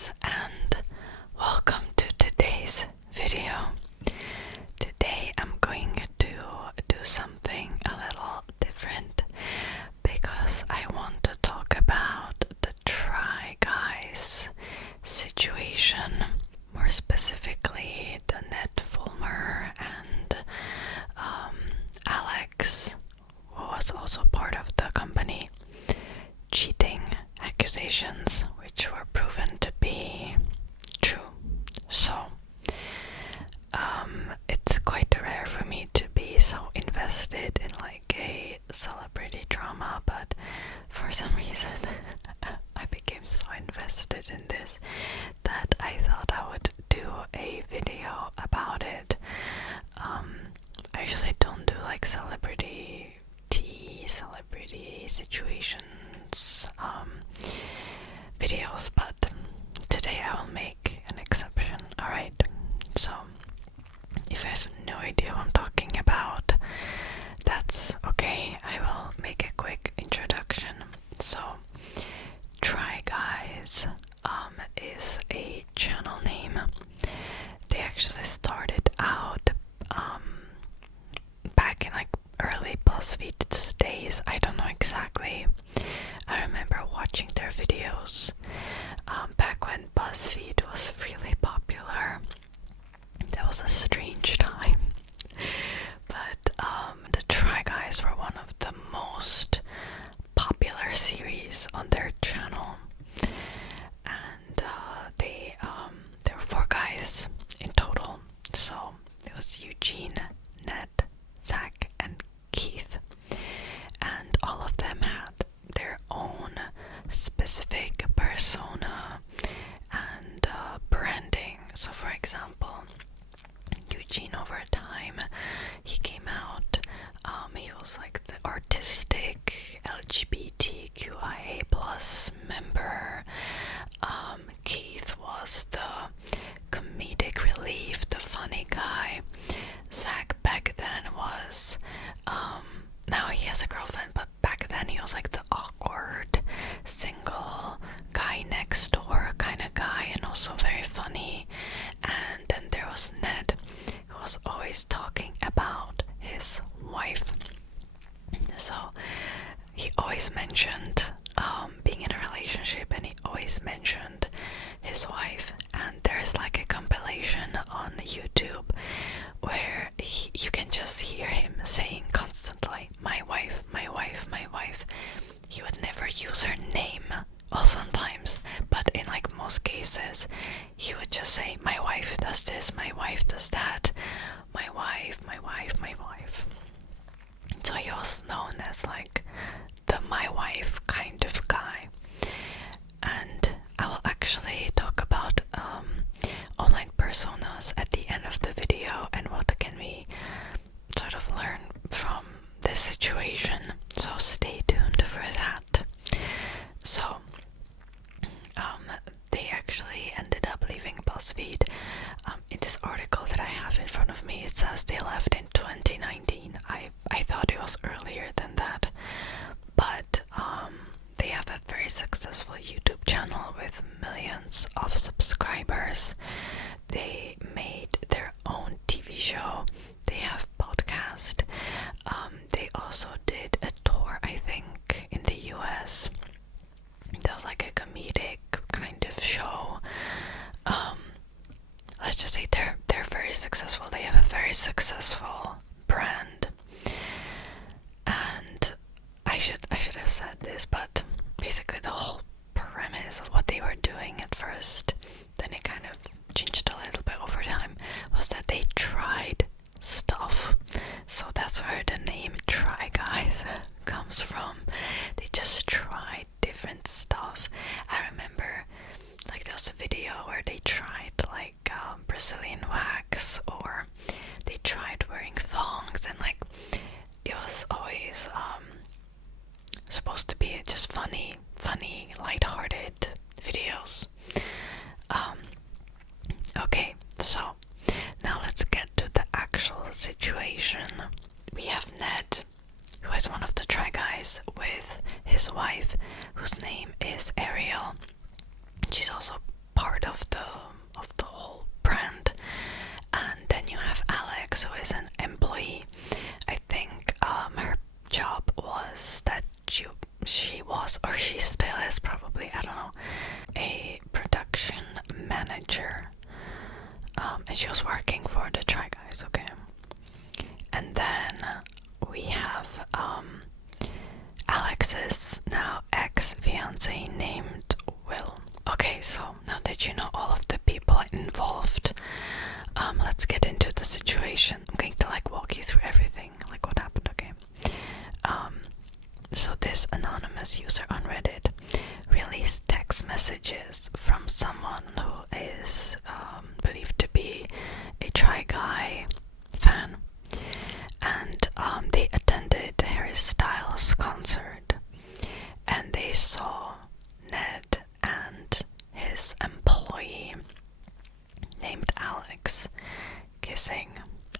guys, and welcome to today's video. Today I'm going to do something a little different because I want to talk about the Try Guys situation, more specifically the Fulmer and Alex, who was also part of the company, cheating accusations which were proven to be true. So it's quite rare for me to be so invested in like a celebrity drama, but for some reason I became so invested in this that I thought I would do a video about it. I usually don't do like celebrity situations videos, but today I will make an exception. Alright, so if you have no idea what I'm talking about, that's okay. I will make a quick introduction. So Try Guys is a channel name. They actually started out back in like early BuzzFeed days. I don't know exactly. I remember watching their videos back when BuzzFeed was really popular. That was a strange time. But the Try Guys were one of the most popular series on their channel. And there were 4 guys in total. So it was Eugene, Ned, Zach, and Keith. And all of them had their own specific persona and branding. So for example, Eugene, over time, he came out, he was like the artistic LGBTQIA plus member. Keith was the comedic relief, the funny guy. Zach back then was, now he has a girlfriend, but back then he was like the awkward, single guy next door kind of guy, and also very funny. And then there was Ned, who was always talking about his wife. So he always mentioned being in a relationship, and he always mentioned his wife. And there's like a compilation on YouTube where you can just hear him saying constantly, my wife, my wife, my wife. He would never use her name. Well, sometimes, but in like most cases, he would just say, my wife does this, my wife does that, my wife, my wife, my wife. So he was known as like the my wife kind of guy. And I will actually talk about online personas at the end of the video and what can we sort of learn from this situation. So stay tuned for that. So they actually ended up leaving BuzzFeed. In this article that I have in front of me, it says they left in 2019. I thought it was earlier than that, but they have a very successful YouTube channel with millions of subscribers. They made their own TV show. They have podcast. They also did a tour, I think, in the US. That was like a comedic kind of show. Let's just say they're very successful. They have a very successful brand. And I should have said this, but basically the whole premise of what they were doing at first, then it kind of changed a little bit over time, was that they tried stuff. So that's where the name Try Guys comes from. They just tried different stuff. I remember like there was a video where they tried like Brazilian wax, or they tried wearing thongs, and like it was always supposed to be just funny, lighthearted videos. manager. And she was working for the Try Guys, okay? And then we have Alex's now ex-fiance named Will. Okay, so now that you know all of the people involved, let's get into the situation. I'm going to like walk you through everything, like what happened, okay? So this anonymous user on Reddit released text messages from someone who is believed to be a Try Guy fan, and they attended Harry Styles' concert, and they saw Ned and his employee named Alex kissing,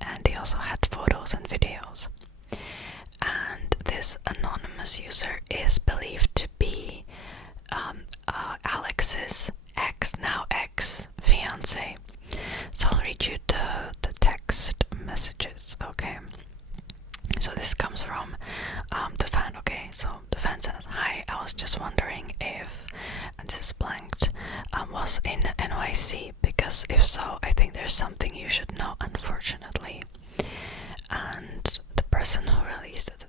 and they also had photos and videos. And this anonymous user is believed to be Alex's now ex-fiance. So I'll read you the text messages, okay? So this comes from the fan, okay? So the fan says, "Hi, I was just wondering if," and this is blanked, "was in NYC, because if so, I think there's something you should know, unfortunately." And the person who released the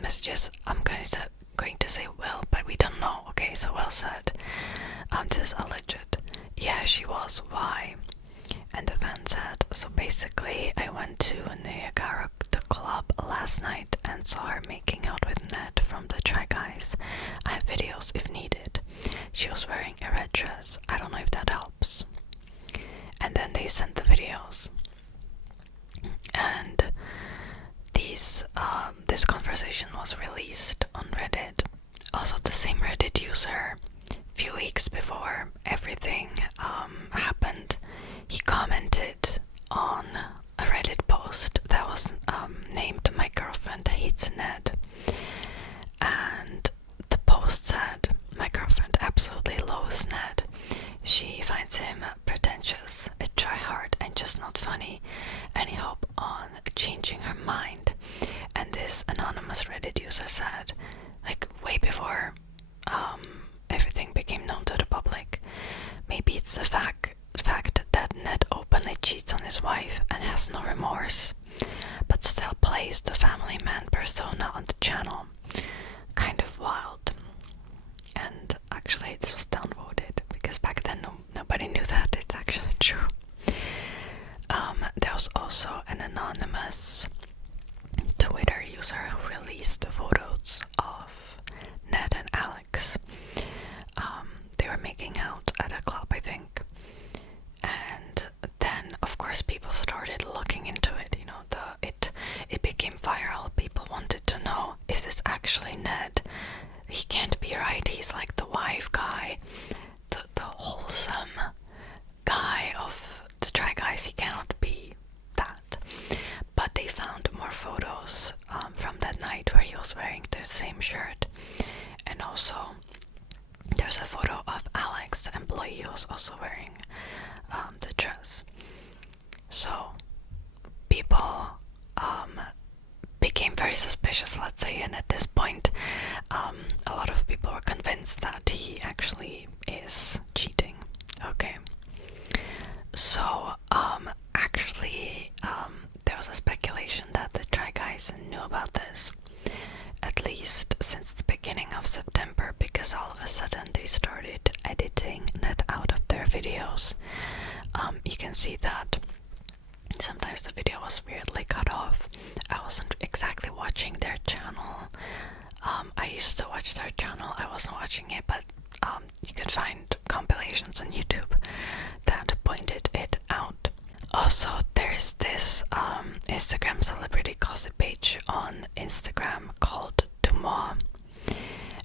messages, I'm going to say Will, but we don't know, okay? So Will said, "This is alleged. Yeah, she was. Why?" And the fan said, "So basically, I went to Niagara, the club, last night and saw her making out with Ned from the Try Guys. I have videos if needed. She was wearing a red dress. I don't know if that helps." And then they sent the videos. And this conversation was released on Reddit. Also, the same Reddit user, a few weeks before everything happened, he commented on a Reddit post that was named "My Girlfriend Hates Ned." And the post said, "My girlfriend absolutely loathes Ned. She finds him pretentious, a tryhard, and just not funny. Any hope on changing her mind?" And this anonymous Reddit user said, like way before everything became known to the public, "Maybe it's the fact that Ned openly cheats on his wife and has no remorse, but still plays the family man persona on the channel. Kind of wild." And actually it was downvoted, because back then nobody knew that it's actually true. There was also an anonymous Twitter user who released the photos of Ned and Alex. They were making out at a club, I think. And then, of course, people started looking into it. You know, it became viral. People wanted to know, is this actually Ned? He can't be right. He's like the wife guy, the wholesome guy of the Try Guys. He cannot be that. But they found more photos from that night where he was wearing the same shirt. And also, there's a photo of Alex, the employee, who was also wearing the dress. So people became very suspicious, let's say, and at this point a lot of people were convinced that he actually is cheating. Okay, so actually there was a speculation that the Try Guys knew about this, at least since the beginning of September, because all of a sudden they started editing Ned out of their videos. You can see that sometimes the video was weirdly cut off. I wasn't exactly watching their channel. I used to watch their channel. I wasn't watching it, but you could find compilations on YouTube that pointed it out. Also, there's this Instagram celebrity gossip page on Instagram called Dumois,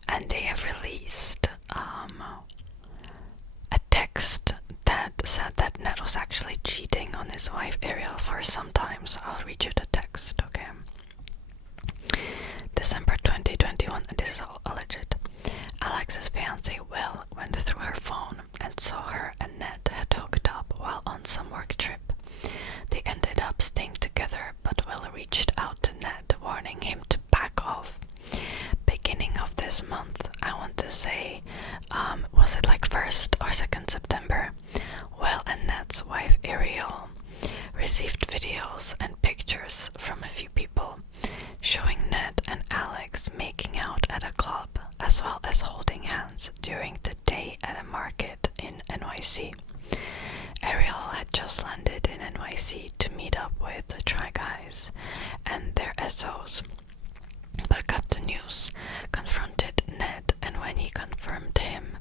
and they have released a text that said that Ned was actually cheating on his wife Ariel for some time, so I'll read you the text, okay? December 2021, and this is all alleged. Alex's fiance Will went through her phone and saw her and Ned had hooked up while on some work trip. They ended up staying together, but Will reached out to Ned, warning him to back off. Beginning of this month, I want to say, was it like 1st or 2nd September? NYC. Ariel had just landed in NYC to meet up with the Try Guys and their SOs, but got the news, confronted Ned, and when he confirmed him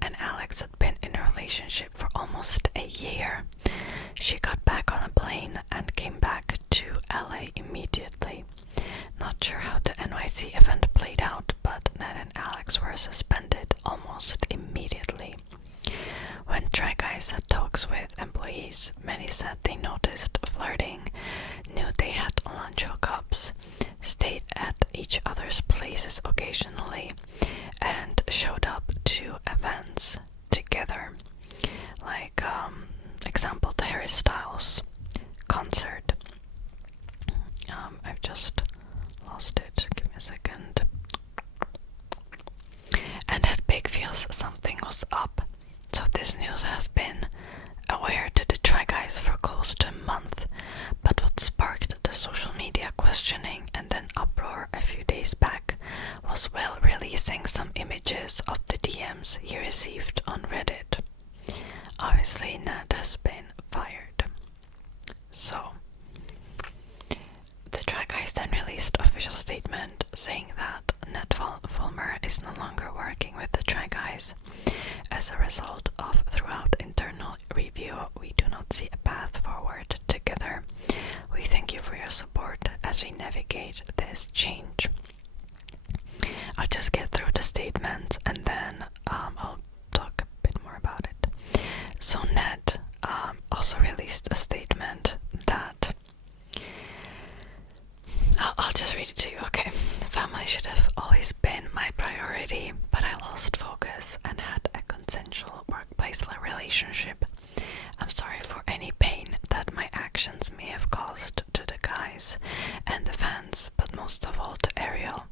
and Alex had been in a relationship for almost a year, she got back on a plane and came back to LA immediately. Not sure how the NYC event played out, but Ned and Alex were suspended almost immediately. When Try Guys had talks with employees, many said they noticed flirting, knew they had lunch hookups, stayed at each other's places occasionally, and showed up to events together. Like, example, the Harry Styles concert. I've just lost it. Give me a second. And had big feels something was up. So this news has been aware to the Try Guys for close to a month. But what sparked the social media questioning and then uproar a few days back was Will releasing some images of the DMs he received on Reddit. Obviously, Ned has been fired. So, the Try Guys then released an official statement saying that Ned Fulmer is no longer working with the Try Guys. As a result of throughout internal review, we do not see a path forward together. We thank you for your support as we navigate this change. I'll just get through the statement and then I'll talk a bit more about it. So Ned also released a statement that I'll just read it to you. Okay. Family should have always been my priority, but I lost focus and had a consensual workplace relationship. I'm sorry for any pain that my actions may have caused to the guys and the fans, but most of all to Ariel.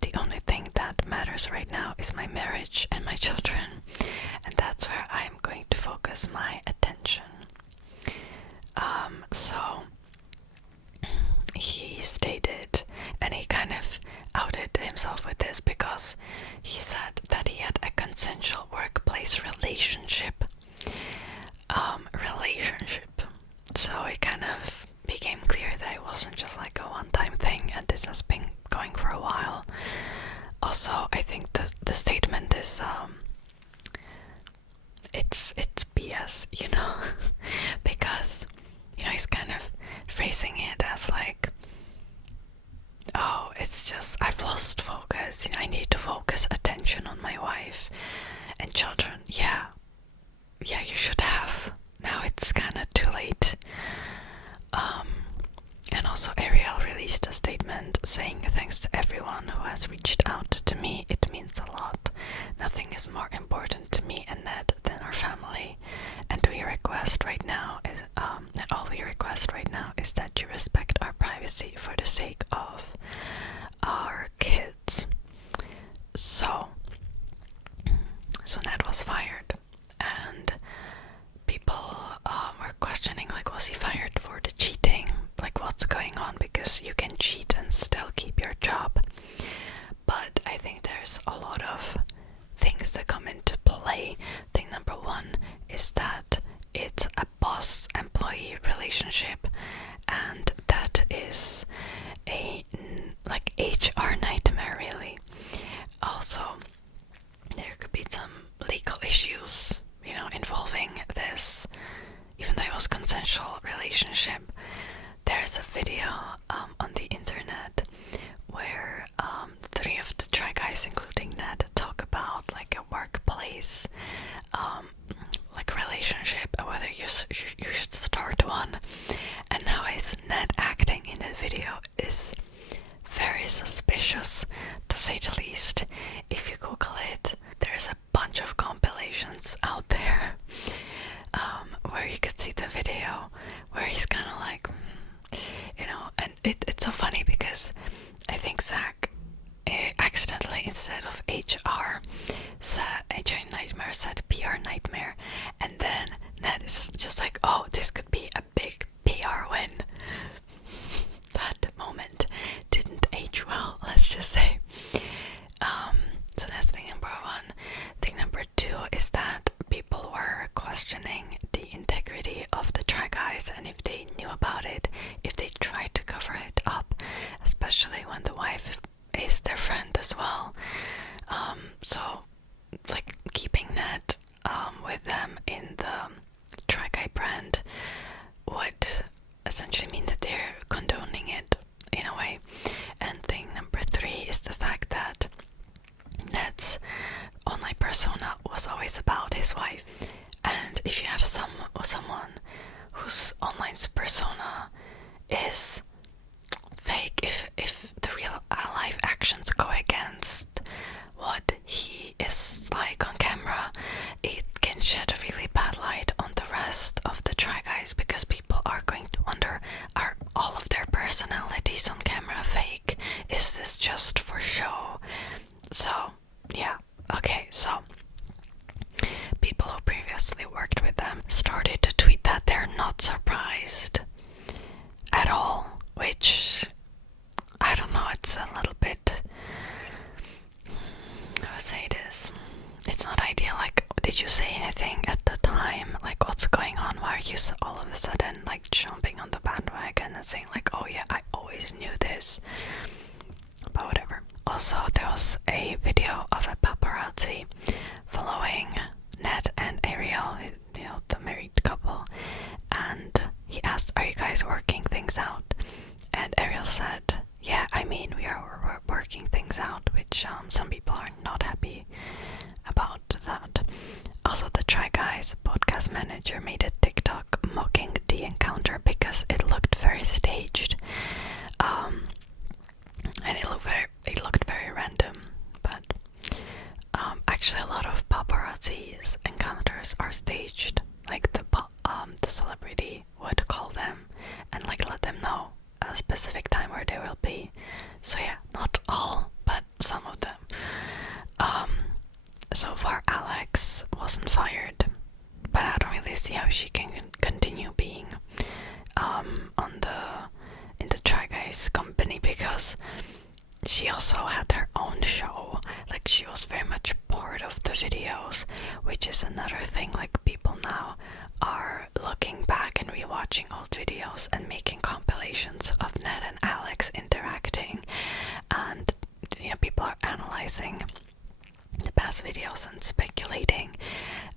The only thing that matters right now is my marriage and my children, and that's where I am going to focus my attention. So he stated, and he kind of outed himself with this because he said that he had a consensual workplace relationship. So it kind of became clear that it wasn't just like a one-time thing, and this has been going for a while. Also, I think the statement is it's BS, you know, because, you know, he's kind of phrasing it as like, oh, it's just I've lost focus, you know, I need to focus attention on my wife and children. Yeah, you should have. Now it's kind of too late. And also Ariel released a statement saying, thanks to everyone who has reached out to me, it means a lot. Nothing is more important to me and Ned than our family, and all we request right now is that you respect our privacy for the sake of our kids. So Ned was fired, and people were questioning, like, was he fired for the cheating? Like, what's going on? Because you can cheat and still keep your job. But I think there's a lot of things that come into play. Thing number one is that it's a boss-employee relationship, and that is a like HR nightmare, really. Also, there could be some legal issues, you know, involving this, even though it was consensual relationship. There's a video on the internet where three of the Try Guys, including Ned, talk about like a workplace like relationship, and whether you should start one. And how is Ned acting in the video is very suspicious, to say the least. If you Google it, there's a bunch of compilations out there where you could see the video where he's kind of like, you know, and it's so funny because I think Zach accidentally, instead of HR nightmare, said PR nightmare, and then Ned is just like, oh, this could be a big PR win. That moment didn't age well, let's just say. So that's thing number was always about his wife. And if you have someone whose online persona is fake, if the real life actions go against what he is like on camera, it can shed a really bad light on the rest of the Try Guys, because people are going to wonder, are all of their personalities on camera fake? Is this just for show? So yeah, okay, so people who previously worked with them started to tweet that they're not surprised at all, which, I don't know, it's a little bit, I would say this, it's not ideal. Like, did you say anything at the time? Like, what's going on? Why are you all of a sudden like jumping on the bandwagon and saying like, oh yeah, I always knew this? But whatever. Also, there was a video of a paparazzi following Ned and Ariel, you know, the married couple, and he asked, are you guys working things out? And Ariel said, yeah, I mean, we're working things out, which some people are not happy about that. Also, the Try Guys podcast manager made a TikTok mocking the encounter because it looked very staged, and it looked very random. But actually, a lot of paparazzi's encounters are staged. Like the celebrity would call them and like let them know a specific time where they will be. So yeah, not all, but some of them. So far Alex wasn't fired, but I don't really see how she can continue being in the Try Guys company, because she also had her own show. Like, she was very much part of the videos, which is another thing. Like, people now are looking back and rewatching old videos and making compilations of Ned and Alex interacting, and you know, people are analyzing the past videos and speculating.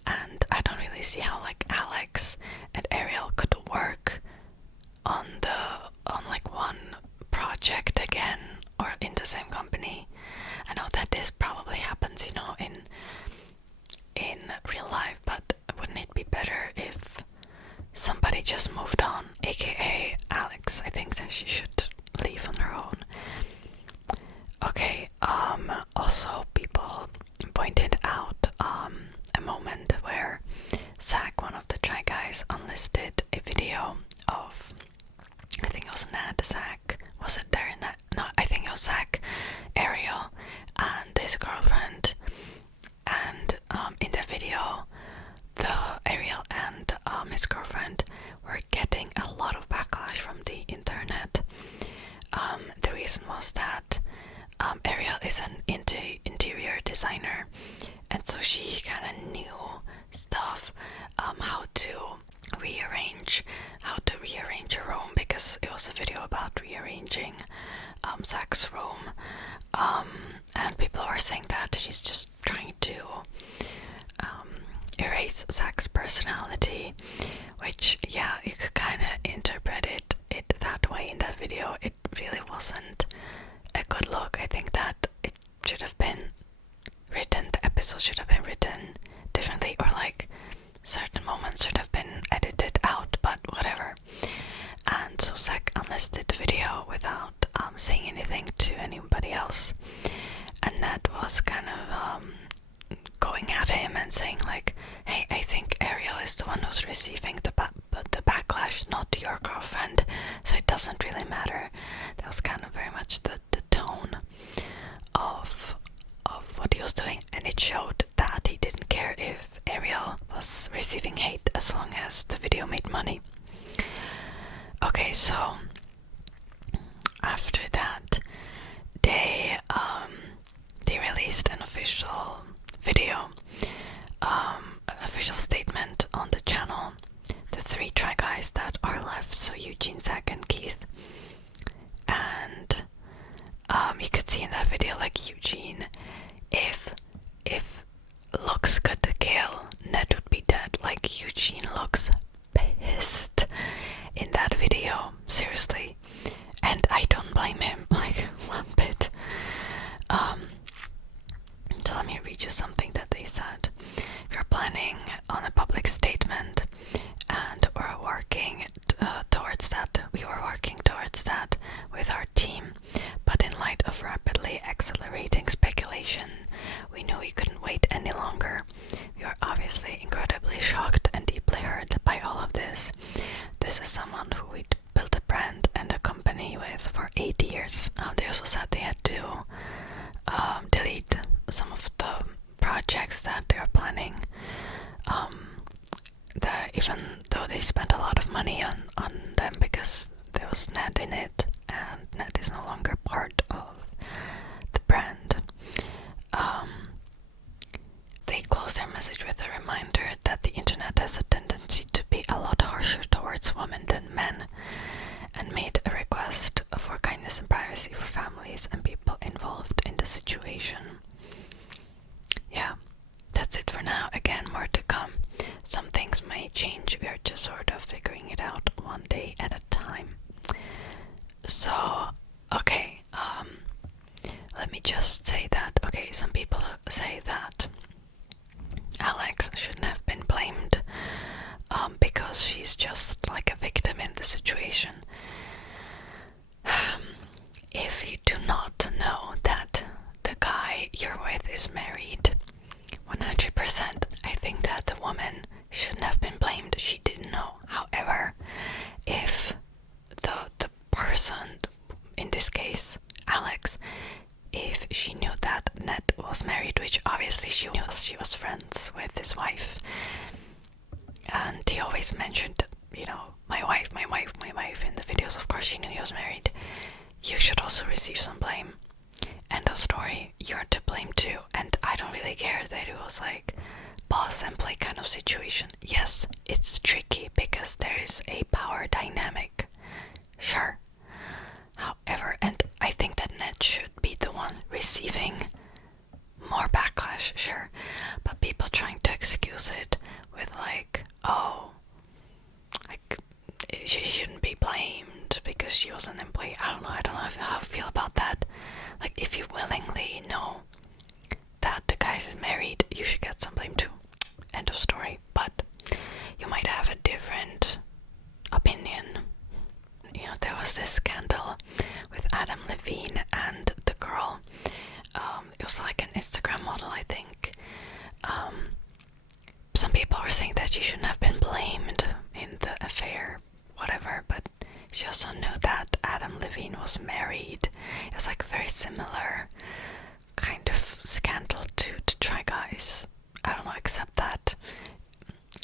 And I don't really see how like Alex and Ariel could work on like one project again, or in the same company. I know that this probably happens, you know, in real life, but wouldn't it be better if somebody just moved on, aka Alex? I think that she should leave on her own. Okay, also people pointed out a moment where Zach, one of the Try Guys, unlisted a video of, I think it was Ned, Zach, was it there? No, I think it was Zach, Ariel, and his girlfriend. And in the video, the Ariel and his girlfriend were getting a lot of backlash from the internet. The reason was that Ariel is an interior designer, and so she kind of knew stuff, how to rearrange a room, because it was a video about rearranging Zach's room, and people were saying that she's just trying to erase Zach's personality, which, yeah, you could kind of interpret it that way in that video. It really wasn't a good look. I think that it should have been written, the episode should have been written differently, or like certain moments should have been edited out, but whatever. And so Zach unlisted the video without saying anything to anybody else, and Ned was kind of going at him and saying like, hey, I think Ariel is the one who's receiving the backlash, not your girlfriend, so it doesn't really matter. That was kind of very much the tone of what he was doing, and it showed that he didn't care if Ariel was receiving hate as long as the video made money. Okay, so after that, they released an official video, an official statement on the channel. The three Try Guys that are left, so Eugene, Zach, and Keith. And you could see in that video, like, Eugene, if looks could kill, Ned would be dead. Like, Eugene looks pissed in that video, seriously, and I don't blame him, like, one bit. So let me read you something that they said. we're planning on a public statement, and we're working towards that. We were working towards that with our team, but in light of rapidly accelerating speculation, we knew we couldn't wait any longer. We were obviously incredibly shocked and deeply hurt by all of this. This is someone who we'd built a brand and a company with for 8 years. They also said they had to delete some of the projects that they're planning. Even though they spent a lot of money on them, because there was Ned in it, and Ned is no longer part of the brand. They closed their message with a reminder that the internet has a tendency to be a lot harsher towards women than men, and made a request for kindness and privacy for families and people involved in the situation. Yeah, that's it for now. Again, more to come. Some things may change. We are just sort of figuring it out one day at a time. So, okay, let me just say that, okay, some people say that Alex shouldn't have been blamed because she's just like a victim in the situation. If you do not know that the guy you're with is married, 100%, I think that the woman shouldn't have been blamed. She didn't know. However, if the person, in this case Alex, if she knew that Ned was married, which obviously she was friends with his wife, and he always mentioned, my wife in the videos, of course she knew he was married, you should also receive some blame. End of story. You're to blame too. And I don't really care that it was like boss and play kind of situation. Yes, it's tricky because there is a power dynamic. Sure. However, and I think that Ned should be the one receiving more backlash, sure. But people trying to excuse it with like, oh, like she shouldn't be blamed because she was an employee. I don't know how I feel about that. Like, if you willingly know that the guy is married, you should get some blame too. End of story. But you might have a different opinion. There was this scandal with Adam Levine and the girl. It was like an Instagram model, I think. Some people were saying that she shouldn't have been blamed in the affair, whatever, but she also knew that Adam Levine was married. It was like a very similar kind of scandal to Try Guys. I don't know, except that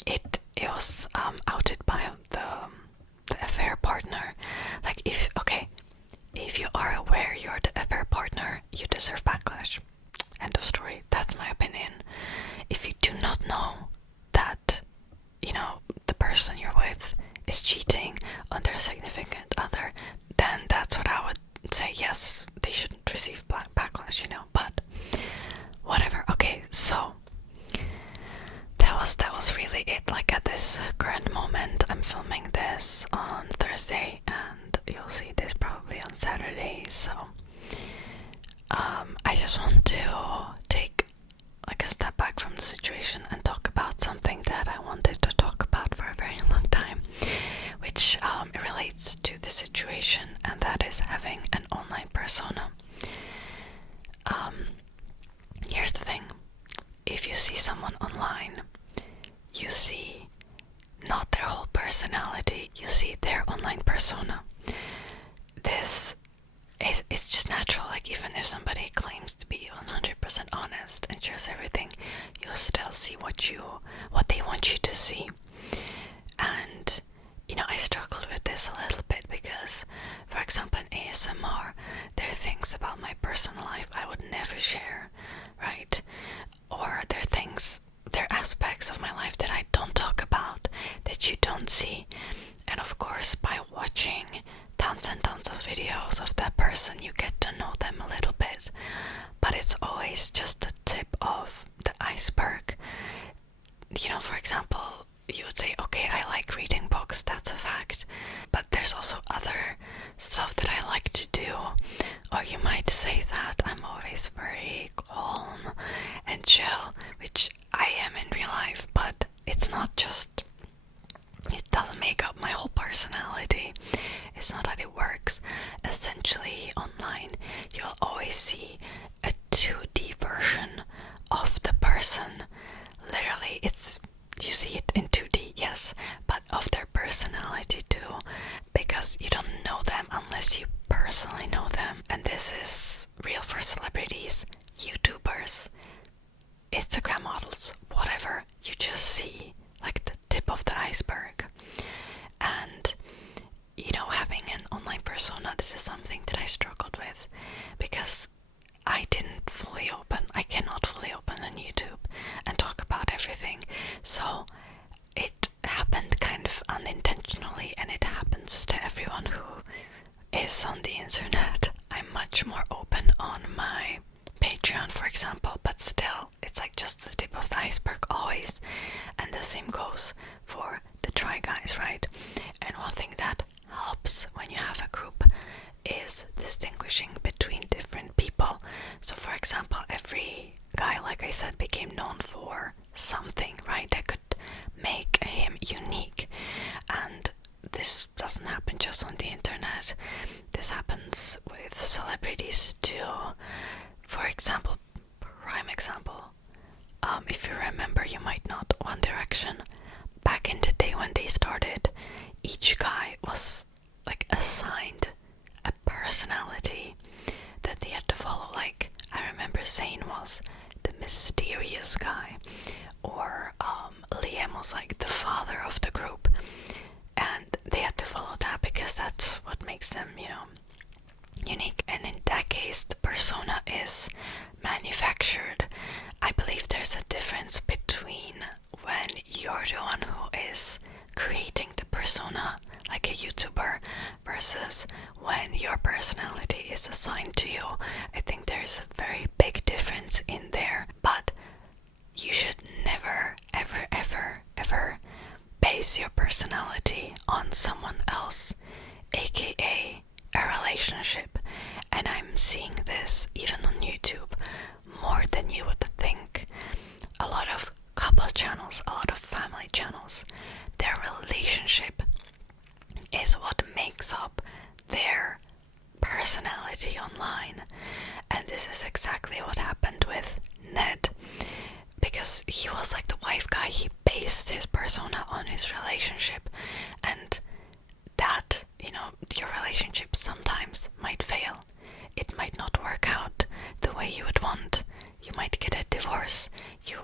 it was outed by the affair partner. Like, if you are aware you're the affair partner, you deserve backlash. End of story. That's my opinion. If you do not know that, the person you're with is cheating on their significant other, then that's what I would say. Yes, they shouldn't receive backlash, but whatever. Okay, so that was really it. Like, at this current moment, I'm filming this on Thursday, and you'll see this probably on Saturday. So I just want to take like a step back from the situation and talk about something that I wanted to talk about for a very long time, which relates to the situation, and that is having an online persona. Here's the thing. If you see someone online, you see not their whole personality, you see their online persona. This it's just natural. Like, even if somebody claims to be 100% honest and shares everything, you'll still see what they want you to see. And I struggled with this a little bit because, for example, in ASMR, there are things about my personal life I would never share, right? Or there are aspects of my life that I don't talk about, that you don't see. And of course, by watching tons and tons of videos of that person, you get to know them a little bit. But it's always just the tip of the iceberg. For example, you would say, okay, I like reading books, that's a fact. But there's also other stuff that I like to do. Or you might say that I'm always very calm and chill, which I am in real life, but it's not just, it doesn't make up my whole personality. It's not that it works. Essentially, online, you'll always see a 2D version of the person. Literally, you see it in 2D, yes, but of their personality too, because you don't know them unless you personally know them. And this is real for celebrities, YouTubers, Instagram models, whatever. You just see like the tip of the iceberg. And having an online persona, this is something that I struggled with, because I cannot fully open on YouTube and talk about everything. So it happened kind of unintentionally, and it happens to everyone who is on the internet. I'm much more open on my Patreon, for example, but still, it's like just the tip of the iceberg always. And the same goes for the Try Guys, right? And one thing that helps when you have a group is distinguishing between different people. So for example, every guy, like I said, became known for something, right, that could make him unique. And this doesn't happen just on the internet. This happens with celebrities too. For example, prime example, if you remember, you might not, One Direction, back in the day when they started, each guy was like assigned a personality that they had to follow. Like, I remember Zayn was the mysterious guy, or Liam was like the father of the group, and they had to follow that because that's what makes them, unique. And in that case, the persona is manufactured. I believe there's a difference between when you're the one who is creating the persona, like a YouTuber, versus when your personality is assigned to you. I think there's a very big difference in there, but you should never, ever, ever, ever base your personality on someone else, aka a relationship. And I'm seeing this even on YouTube more than you would think. A lot of couple channels, a lot of family channels, their relationship is what makes up their personality online. And this is exactly what happened with Ned, because he was like the wife guy. He based his persona on his relationship, and that, your relationship sometimes might fail. It might not work out the way you would want. You might get a divorce. You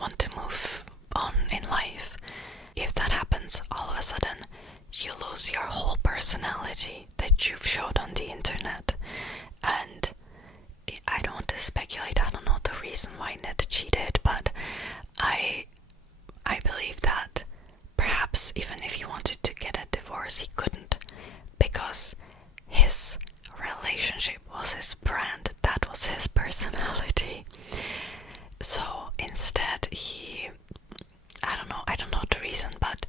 want to move on in life. If that happens, all of a sudden, you lose your whole personality that you've showed on the internet. And I don't want to speculate. I don't know the reason why Ned cheated, but I believe that perhaps even if he wanted to get a divorce, he couldn't, because his relationship was his brand. That was his personality. So instead, I don't know the reason, but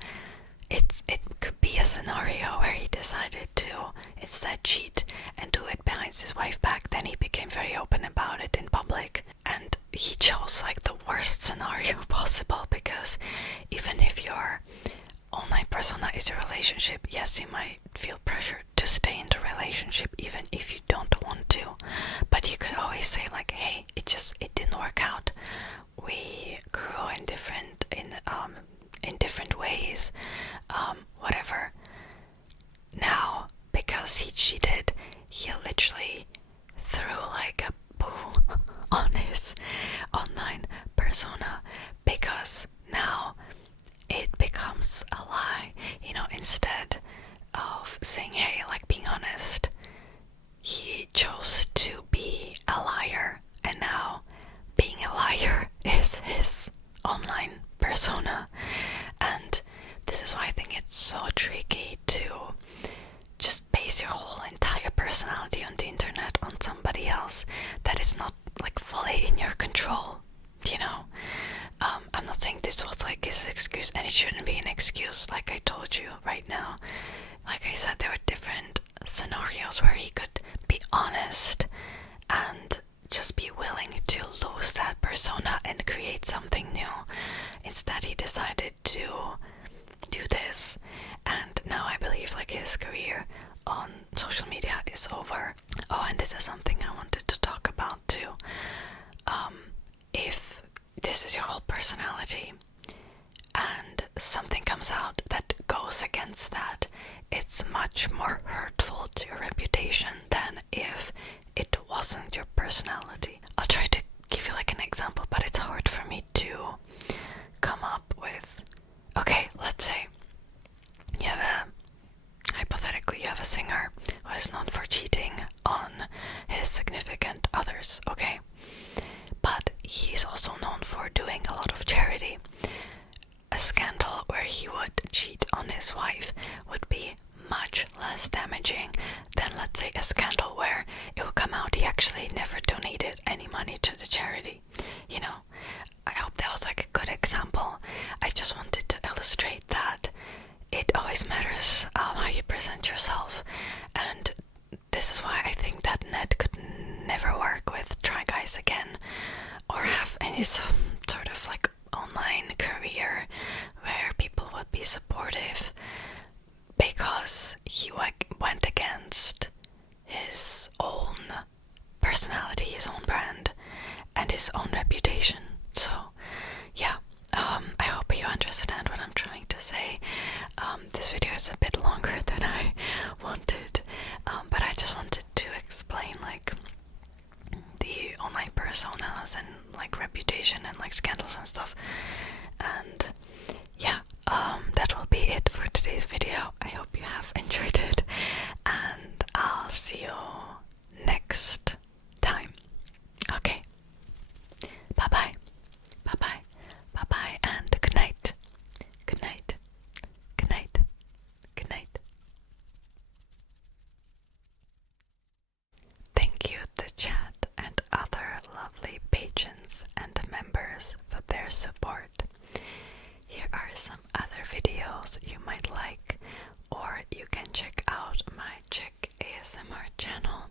it could be a scenario where he decided to instead cheat and do it behind his wife's back. Then he became very open about it in public, and he chose like the worst scenario possible, because even if your online persona is your relationship, yes, you might feel pressured to stay in the relationship even if you don't want to, but you could always say like, hey, it didn't work out. We grew in different ways, whatever. Now, because he cheated, he literally threw like a poo on his online persona, because now it becomes a lie. Instead of saying, hey, like, being honest, he chose to be a liar, and now being a liar is his online persona. And this is why I think it's so tricky to just base your whole entire personality on the internet on somebody else that is not like fully in your control. I'm not saying this was like his excuse, and it shouldn't be an excuse, like I told you right now. Like I said, there were different scenarios where he could be honest and just be willing to lose that persona and create something new. instead he decided to do this, and now I believe like his career on social media is over. Oh, and this is something I wanted to talk about too. If this is your whole personality and something comes out that goes against that, it's much more hurtful to your reputation than if it wasn't your personality. I'll try to give you like an example, but it's hard for me to come up with. Okay, let's say hypothetically you have a singer who is known for cheating on his significant others, okay? But he's also known for doing a lot of charity. A scandal where he would cheat on his wife would be much less damaging than, let's say, a scandal where it would come out he actually never donated any money to the charity. You know, I hope that was like a good example. I just wanted to illustrate that it always matters how you present yourself, and this is why I think that Ned could never work with Try Guys again, or have any sort of like online career where people would be supportive, because he went against his own personality, his own brand, and his own reputation. So yeah, I hope you understand what I'm trying to say. This video is a bit longer than I wanted, but I just wanted to explain like the online personas and like reputation and like scandals and stuff. And yeah, that will be it for today's video. I hope you have enjoyed it, and I'll see you next time. Okay, bye bye, bye bye, bye bye, and good night, good night, good night, good night. Thank you to chat and other lovely patrons and members for their support. Here are some other videos you might like, or you can check out my Chick ASMR channel.